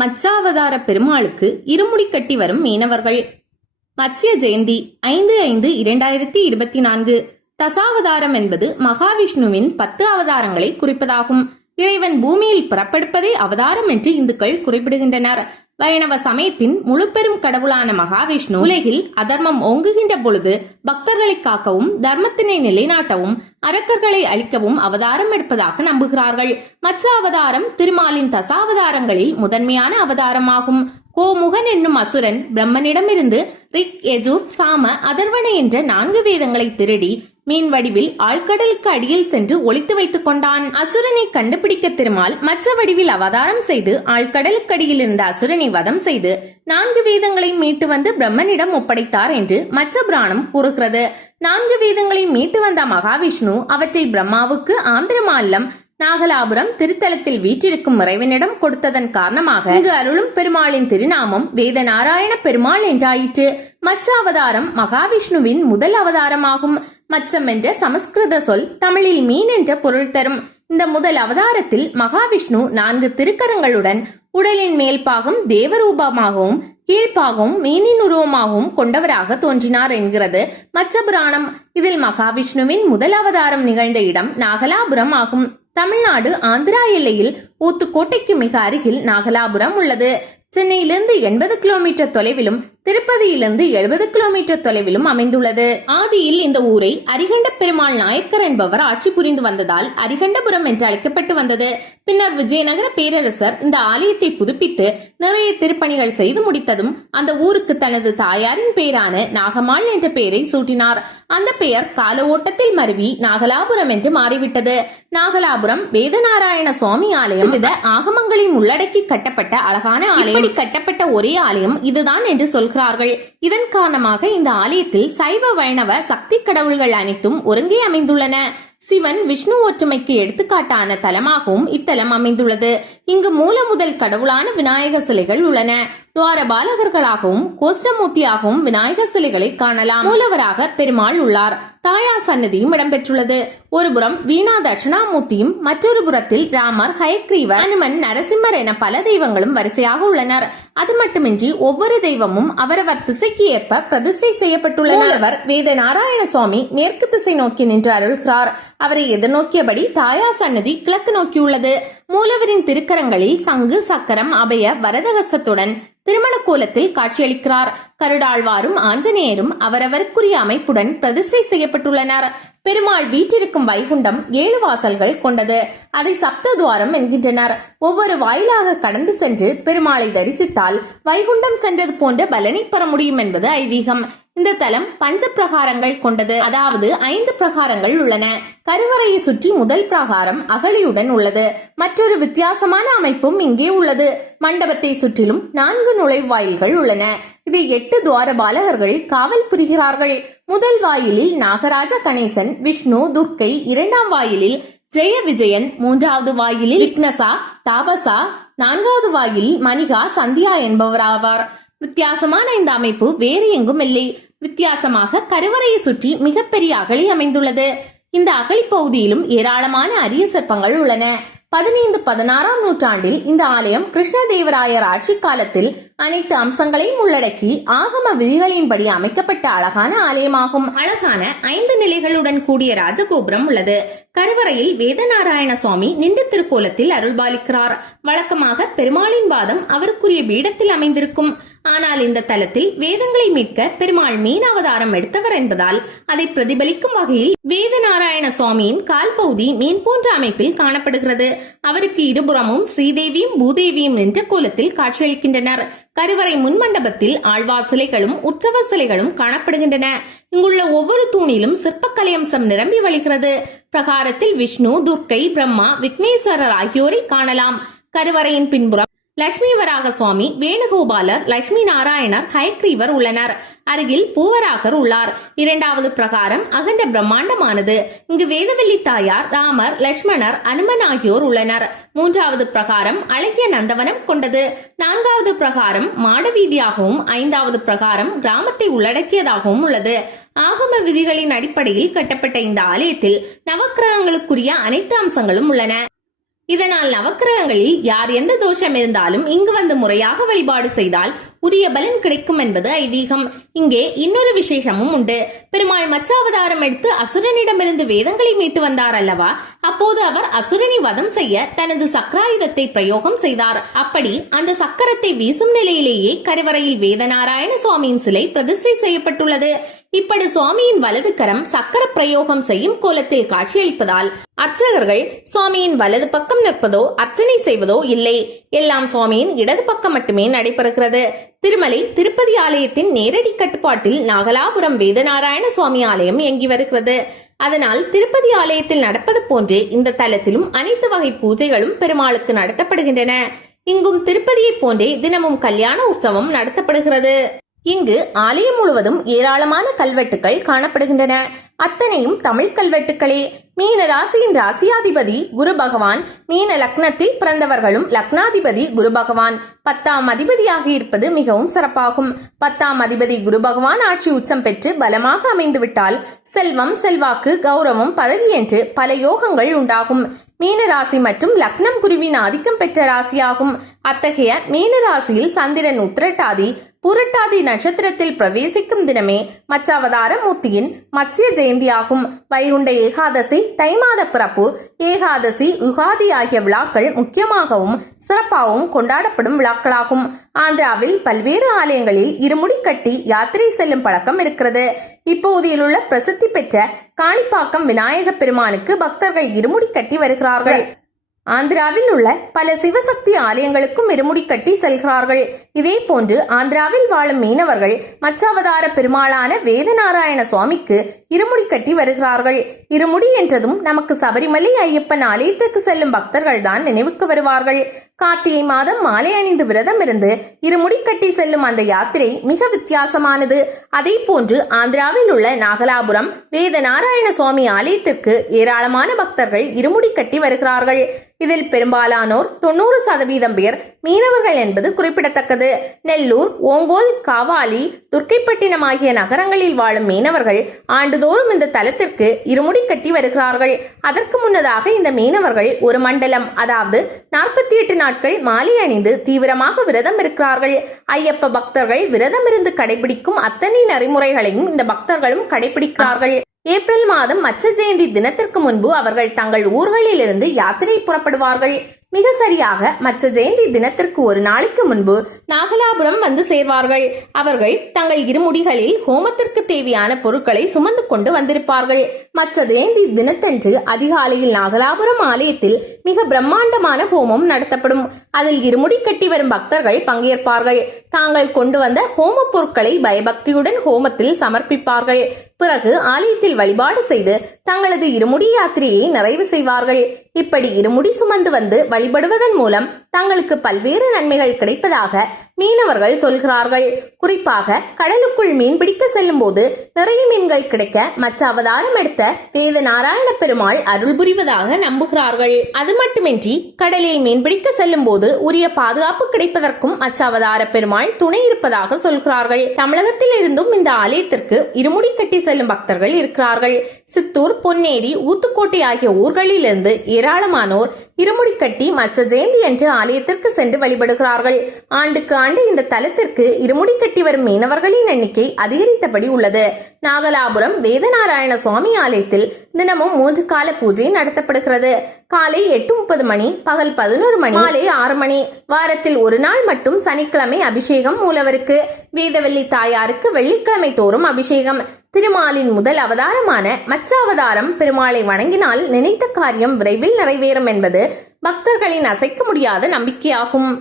மச்சாவதார பெருமாளுக்கு இருமுடி கட்டி வரும் மீனவர்கள். மத்ஸ்ய ஜெயந்தி ஐந்து ஐந்து இரண்டாயிரத்தி இருபத்தி நான்கு. தசாவதாரம் என்பது மகாவிஷ்ணுவின் பத்து அவதாரங்களை குறிப்பதாகும். இறைவன் பூமியில் புறப்படுப்பதே அவதாரம் என்று இந்துக்கள் குறிப்பிடுகின்றனர். வைணவ சமயத்தின் முழுப்பெரும் கடவுளான மகாவிஷ்ணு உலகில் அதர்மம் ஓங்குகின்ற பொழுது பக்தர்களை காக்கவும் தர்மத்தினை நிலைநாட்டவும் அரக்கர்களை அழிக்கவும் அவதாரம் எடுப்பதாக நம்புகிறார்கள். மற்ற அவதாரம் திருமாலின் தசாவதாரங்களில் முதன்மையான அவதாரமாகும். கோமுகன் என்னும் அசுரன் பிரம்மனிடமிருந்து ரிக் யஜுர் சாம அதர்வன என்ற நான்கு வேதங்களை திருடி மீன் வடிவில் ஆழ்கடலுக்கு அடியில் சென்று ஒளித்து வைத்துக் கொண்டான். அசுரனை கண்டுபிடிக்க திருமால் மச்ச வடிவில் அவதாரம் செய்து ஆழ்கடலுக்கு அடியில் இருந்த அசுரனை வதம் செய்து நான்கு வேதங்களை மீட்டு வந்து பிரம்மனிடம் ஒப்படைத்தார் என்று மச்ச புராணம் கூறுகிறது. நான்கு வேதங்களை மீட்டு வந்த மகாவிஷ்ணு அவற்றை பிரம்மாவுக்கு ஆந்திர மாநிலம் நாகலாபுரம் திருத்தலத்தில் வீற்றிருக்கும் இறைவனிடம் கொடுத்ததன் காரணமாக இங்கு அருளும் பெருமாளின் திருநாமம் வேத நாராயண பெருமாள் என்றாயிற்று. மச்ச அவதாரம் மகாவிஷ்ணுவின் முதல் அவதாரமாகும். மச்சம் என்ற சமஸ்கிருத சொல் தமிழில் மீன் என்ற பொருள் தரும். இந்த முதல் அவதாரத்தில் மகாவிஷ்ணு நான்கு திருக்கரங்களுடன் உடலின் மேல் பாகம் தேவரூபமாகவும் கீழ்ப்பாகவும் மீனின் உருவமாகவும் கொண்டவராக தோன்றினார் என்கிறது மச்ச புராணம். இதில் மகாவிஷ்ணுவின் முதல் அவதாரம் நிகழ்ந்த இடம் நாகலாபுரம் ஆகும். தமிழ்நாடு ஆந்திரா எல்லையில் ஊத்துக்கோட்டைக்கு மிக அருகில் நாகலாபுரம் உள்ளது. சென்னையிலிருந்து எண்பது கிலோமீட்டர் தொலைவிலும் திருப்பதியிலிருந்து எழுபது கிலோமீட்டர் தொலைவிலும் அமைந்துள்ளது. ஆதியில் இந்த ஊரை அரிகண்ட பெருமாள் நாயக்கர் என்பவர் ஆட்சி புரிந்து வந்ததால் அரிகண்டபுரம் என்று அழைக்கப்பட்டு வந்தது. பின்னர் விஜயநகர பேரரசர் இந்த ஆலயத்தை புதுப்பித்து நிறைய திருப்பணிகள் செய்து முடித்ததும் அந்த ஊருக்கு தனது தாயாரின் பெயரான நாகமாள் என்ற பெயரை சூட்டினார். அந்த பெயர் கால ஓட்டத்தில் மருவி நாகலாபுரம் என்று மாறிவிட்டது. நாகலாபுரம் வேதநாராயண சுவாமி ஆலயம் வித ஆகமங்களையும் உள்ளடக்கி கட்டப்பட்ட அழகான ஆலயம். கட்டப்பட்ட ஒரே ஆலயம் இதுதான் என்று சொல்கிறார்கள். இதன் காரணமாக இந்த ஆலயத்தில் சைவ வைணவ சக்தி கடவுள்கள் அனைத்தும் ஒருங்கே அமைந்துள்ளன. சிவன் விஷ்ணு ஒற்றுமைக்கு எடுத்துக்காட்டான தலமாகவும் இத்தலம் அமைந்துள்ளது. இங்கு மூல முதல் கடவுளான விநாயகர் சிலைகள் உள்ளன. துவார பாலகர்களாகவும் கோஷ்டமூர்த்தியாகவும் விநாயகர் சிலைகளை காணலாம். மூலவராக பெருமாள் உள்ளார். தாயார் சன்னதியும் இடம்பெற்றுள்ளது. ஒருபுறம் வீணா தட்சிணாமூர்த்தியும் மற்றொரு புறத்தில் ராமர் ஹயக்ரீவர் அனுமன் நரசிம்மர் என பல தெய்வங்களும் வரிசையாக உள்ளனர். அது மட்டுமின்றி ஒவ்வொரு தெய்வமும் அவரவர் திசைக்கு ஏற்ப பிரதிஷ்டை செய்யப்பட்டுள்ளனர். வேத நாராயண சுவாமி மேற்கு திசை நோக்கி நின்று அருள்கிறார். அவரை எதிர்நோக்கியபடி தாயார் சன்னதி கிழக்கு நோக்கியுள்ளது. மூலவரின் திருக்கரங்களில் சங்கு சக்கரம் அபய வரதகஸ்தத்துடன் திருமண கோலத்தில் காட்சியளிக்கிறார். கருடாழ்வாரும் ஆஞ்சநேயரும் அவரவருக்குரிய அமைப்புடன் பிரதிஷ்டை செய்யப்பட்டுள்ளனர். பெருமாள் வீற்றிருக்கும் வைகுண்டம் ஏழு வாசல்கள் கொண்டது. அதை சப்ததுவாரம் என்கின்றனர். ஒவ்வொரு வாயிலாக கடந்து சென்று பெருமாளை தரிசித்தால் வைகுண்டம் சென்றது போன்ற பலனை பெற முடியும் என்பது ஐதீகம். இந்த தலம் பஞ்ச பிரகாரங்கள் கொண்டது. அதாவது ஐந்து பிரகாரங்கள் உள்ளன. கருவறையை சுற்றி முதல் பிரகாரம் அகழியுடன் உள்ளது. மற்றொரு வித்தியாசமான அமைப்பும் இங்கே உள்ளது. மண்டபத்தை சுற்றிலும் நான்கு நுழைவாயில்கள் உள்ளன. இது எட்டு துவார பாலகர்கள் காவல் புரிகிறார்கள். முதல் வாயிலில் நாகராஜ கணேசன் விஷ்ணு துர்க்கை இரண்டாம் வாயிலில் ஜெய விஜயன் மூன்றாவது வாயிலில் விக்னசா தாபசா நான்காவது வாயிலில் மணிகா சந்தியா என்பவராவார். வித்தியாசமான இந்த அமைப்பு வேறு எங்கும் இல்லை. வித்தியாசமாக கருவறையை சுற்றி மிகப்பெரிய அகழி அமைந்துள்ளது. இந்த அகழி பகுதியிலும் ஏராளமான அரிய சிற்பங்கள் உள்ளன. பதினைந்து பதினாறாம் நூற்றாண்டில் இந்த ஆலயம் கிருஷ்ணதேவராயர் ஆட்சி காலத்தில் அனைத்து அம்சங்களையும் உள்ளடக்கி ஆகம விதிகளின்படி அமைக்கப்பட்ட அழகான ஆலயமாகும். அழகான ஐந்து நிலைகளுடன் கூடிய ராஜகோபுரம் உள்ளது. கருவறையில் வேதநாராயண சுவாமி நின்ற திருக்கோலத்தில் அருள்பாலிக்கிறார். வழக்கமாக பெருமாளின் பாதம் அவருக்குரிய பீடத்தில் அமைந்திருக்கும். ஆனால் இந்த தலத்தில் வேதங்களை மீட்க பெருமாள் மீன் அவதாரம் எடுத்தவர் என்பதால் அதை பிரதிபலிக்கும் வகையில் வேத நாராயண சுவாமியின் கால் பகுதி மீன் போன்ற அமைப்பில் காணப்படுகிறது. அவருக்கு இருபுறமும் ஸ்ரீதேவியும் பூதேவியும் என்ற கோலத்தில் காட்சியளிக்கின்றனர். கருவறை முன்மண்டபத்தில் ஆழ்வார் சிலைகளும் உற்சவ சிலைகளும் காணப்படுகின்றன. இங்குள்ள ஒவ்வொரு தூணிலும் சிற்பக்கலை அம்சம் நிரம்பி வழிகிறது. பிரகாரத்தில் விஷ்ணு துர்க்கை பிரம்மா விக்னேஸ்வரர் ஆகியோரை காணலாம். கருவறையின் பின்புறம் லட்சுமி வராக சுவாமி வேணுகோபாலர் லட்சுமி நாராயணர் ஹயக்ரீவர் உள்ளனர். அருகில் பூவராகர் உள்ளார். இரண்டாவது பிரகாரம் அகண்ட பிரம்மாண்டமானது. இங்கு வேதவல்லி தாயார் ராமர் லட்சுமணர் அனுமன் ஆகியோர் உள்ளனர். மூன்றாவது பிரகாரம் அழகிய நந்தவனம் கொண்டது. நான்காவது பிரகாரம் மாடவீதியாகவும் ஐந்தாவது பிரகாரம் கிராமத்தை உள்ளடக்கியதாகவும் உள்ளது. ஆகம விதிகளின் அடிப்படையில் கட்டப்பட்ட இந்த ஆலயத்தில் நவக்கிரகங்களுக்குரிய அனைத்து அம்சங்களும் உள்ளன. இதனால் நவக்கிரகங்களில் யார் எந்த தோஷம் இருந்தாலும் இங்கு வந்து முறையாக வழிபாடு செய்தால் உரிய பலன் கிடைக்கும் என்பது ஐதீகம். இங்கே இன்னொரு விசேஷமும் உண்டு. பெருமாள் மச்சாவதாரம் எடுத்து அசுரனிடமிருந்து வேதங்களை மீட்டு வந்தார் அல்லவா? அப்போது அவர் அசுரனை வதம் செய்ய தனது சக்கராயுதத்தை பிரயோகம் செய்தார். அப்படி அந்த சக்கரத்தை வீசும் நிலையிலேயே கருவறையில் வேதநாராயண சுவாமியின் சிலை பிரதிஷ்டை செய்யப்பட்டுள்ளது. இப்படி சுவாமியின் வலது கரம் சக்கர பிரயோகம் செய்யும் கோலத்தில் காட்சியளிப்பதால் அர்ச்சகர்கள் சுவாமியின் வலது பக்கம் நிற்பதோ அர்ச்சனை செய்வதோ இல்லை. எல்லாம் சுவாமியின் இடது பக்கம் மட்டுமே நடைபெறுகிறது. திருமலை திருப்பதி ஆலயத்தின் நேரடி கட்டுப்பாட்டில் நாகலாபுரம் வேதநாராயண சுவாமி ஆலயம் இயங்கி வருகிறது. அதனால் திருப்பதி ஆலயத்தில் நடப்பது போன்றே இந்த தலத்திலும் அனைத்து வகை பூஜைகளும் பெருமாளுக்கு நடத்தப்படுகின்றன. இங்கும் திருப்பதியைப் போன்றே தினமும் கல்யாண உற்சவம் நடத்தப்படுகிறது. இங்கு ஆலயம் முழுவதும் ஏராளமான கல்வெட்டுக்கள் காணப்படுகின்றன. அத்தனையும் தமிழ் கல்வெட்டுக்களே. மீன ராசியின் ராசியாதிபதி குரு பகவான் மீன லக்னத்தில் பிறந்தவர்களும் லக்னாதிபதி குரு பகவான். பத்தாம் அதிபதியாக இருப்பது மிகவும் சிறப்பாகும். பத்தாம் அதிபதி குரு பகவான் ஆட்சி உச்சம் பெற்று பலமாக அமைந்துவிட்டால் செல்வம் செல்வாக்கு கௌரவம் பதவி என்று பல யோகங்கள் உண்டாகும். மீன ராசி மற்றும் லக்னம் குருவின் ஆதிக்கம் பெற்ற ராசியாகும். அத்தகைய மீன ராசியில் சந்திரன் உத்திரட்டாதி புரட்டாதி நட்சத்திரத்தில் பிரவேசிக்கும் தினமே மச்சாவதார மூர்த்தியின் மத்ஸ்ய ஜெயந்தியாகும். வைகுண்ட ஏகாதசி தைமாத பிறப்பு ஏகாதசி யுகாதி ஆகிய விழாக்கள் முக்கியமாகவும் சிறப்பாகவும் கொண்டாடப்படும் விழாக்களாகும். ஆந்திராவில் பல்வேறு ஆலயங்களில் இருமுடி கட்டி யாத்திரை செல்லும் பழக்கம் இருக்கிறது. இப்பகுதியில் உள்ள பிரசித்தி பெற்ற காணிப்பாக்கம் விநாயக பெருமானுக்கு பக்தர்கள் இருமுடி கட்டி வருகிறார்கள். ஆந்திராவில் உள்ள பல சிவசக்தி ஆலயங்களுக்கும் இருமுடி கட்டி செல்கிறார்கள். இதே போன்று ஆந்திராவில் வாழும் மீனவர்கள் மச்சாவதார பெருமாளான வேதநாராயண சுவாமிக்கு இருமுடி கட்டி வருகிறார்கள். இருமுடி என்றதும் நமக்கு சபரிமலை ஐயப்பன் ஆலயத்துக்கு செல்லும் பக்தர்கள் தான் நினைவுக்கு வருவார்கள். கார்த்திகை மாதம் மாலை அணிந்து விரதம் இருந்து இருமுடி கட்டி செல்லும் அந்த யாத்திரை மிக வித்தியாசமானது. அதே போன்று ஆந்திராவில் உள்ள நாகலாபுரம் வேத நாராயண சுவாமி ஆலயத்திற்கு ஏராளமான பக்தர்கள் இருமுடி கட்டி வருகிறார்கள். இதில் பெரும்பாலானோர் தொண்ணூறு சதவீதம் பேர் மீனவர்கள் என்பது குறிப்பிடத்தக்கது. நெல்லூர் ஓங்கோல் காவாலி துர்க்கைப்பட்டினம் ஆகிய நகரங்களில் வாழும் மீனவர்கள் ஆண்டு ஆண்டுதோறும் இந்த தலத்திற்கு இருமுடி கட்டி வருகிறார்கள். அதற்கு முன்னதாக இந்த மீனவர்கள் ஒரு மண்டலம் அதாவது நாற்பத்தி எட்டு நாட்கள் மாலை அணிந்து தீவிரமாக விரதம் இருக்கிறார்கள். ஐயப்ப பக்தர்கள் விரதம் இருந்து கடைபிடிக்கும் அத்தனை நெறிமுறைகளையும் இந்த பக்தர்களும் கடைபிடிக்கிறார்கள். ஏப்ரல் மாதம் மச்ச ஜெயந்தி தினத்திற்கு முன்பு அவர்கள் தங்கள் ஊர்களிலிருந்து யாத்திரை புறப்படுவார்கள். மிக சரியாக மற்ற ஜெயந்தி தினத்திற்கு ஒரு நாளைக்கு முன்பு நாகலாபுரம் வந்து சேர்வார்கள். அவர்கள் தங்கள் இருமுடிகளில் ஹோமத்திற்கு தேவையான பொருட்களை சுமந்து கொண்டு வந்திருப்பார்கள். மற்ற ஜெயந்தி தினத்தன்று அதிகாலையில் நாகலாபுரம் ஆலயத்தில் மிக பிரம்மாண்டமான ஹோமம் நடத்தப்படும். அதில் இருமுடி கட்டி வரும் பக்தர்கள் பங்கேற்பார்கள். தாங்கள் கொண்டு வந்த ஹோம பொருட்களை பயபக்தியுடன் ஹோமத்தில் சமர்ப்பிப்பார்கள். பிறகு ஆலயத்தில் வழிபாடு செய்து தங்களது இருமுடி யாத்திரையை நிறைவு செய்வார்கள். இப்படி இருமுடி சுமந்து வந்து வழிபடுவதன் மூலம் தங்களுக்கு பல்வேறு நன்மைகள் கிடைப்பதாக மீனவர்கள் சொல்கிறார்கள். குறிப்பாக கடலுக்குள் மீன் பிடிக்க செல்லும் போது நிறைய மீன்கள் கிடைக்க மற்ற அவதாரம் எடுத்த வேத நாராயண பெருமாள் அருள் புரிவதாக நம்புகிறார்கள். அது மட்டுமின்றி கடலில் மீன்பிடிக்க செல்லும் போது உரிய பாதுகாப்பு கிடைப்பதற்கும் மற்ற அவதார பெருமாள் துணை இருப்பதாக சொல்கிறார்கள். தமிழகத்தில் இருந்தும் இந்த ஆலயத்திற்கு இருமுடி கட்டி செல்லும் பக்தர்கள் இருக்கிறார்கள். சித்தூர் பொன்னேரி ஊத்துக்கோட்டை ஆகிய ஊர்களிலிருந்து ஏராளமானோர் இருமுடி கட்டி மற்ற ஜெயந்தி என்று ஆலயத்திற்கு சென்று வழிபடுகிறார்கள். ஆண்டுக்கு ஆண்டு இந்த தலத்திற்கு இருமுடி கட்டி வரும் மீனவர்களின் எண்ணிக்கை அதிகரித்தபடி உள்ளது. நாகலாபுரம் வேதநாராயண சுவாமி ஆலயத்தில் தினமும் மூன்று கால பூஜை நடத்தப்படுகிறது. காலை எட்டு முப்பது மணி பகல் பதினோரு மணி மாலை ஆறு மணி. வாரத்தில் ஒரு நாள் மட்டும் சனிக்கிழமை அபிஷேகம் மூலவருக்கு. வேதவல்லி தாயாருக்கு வெள்ளிக்கிழமை தோறும் அபிஷேகம். திருமாலின் முதல் அவதாரமான மச்ச அவதாரம் பெருமாளை வணங்கினால் நினைத்த காரியம் விரைவில் நிறைவேறும் என்பது பக்தர்களின் அசைக்க முடியாத நம்பிக்கையாகும்.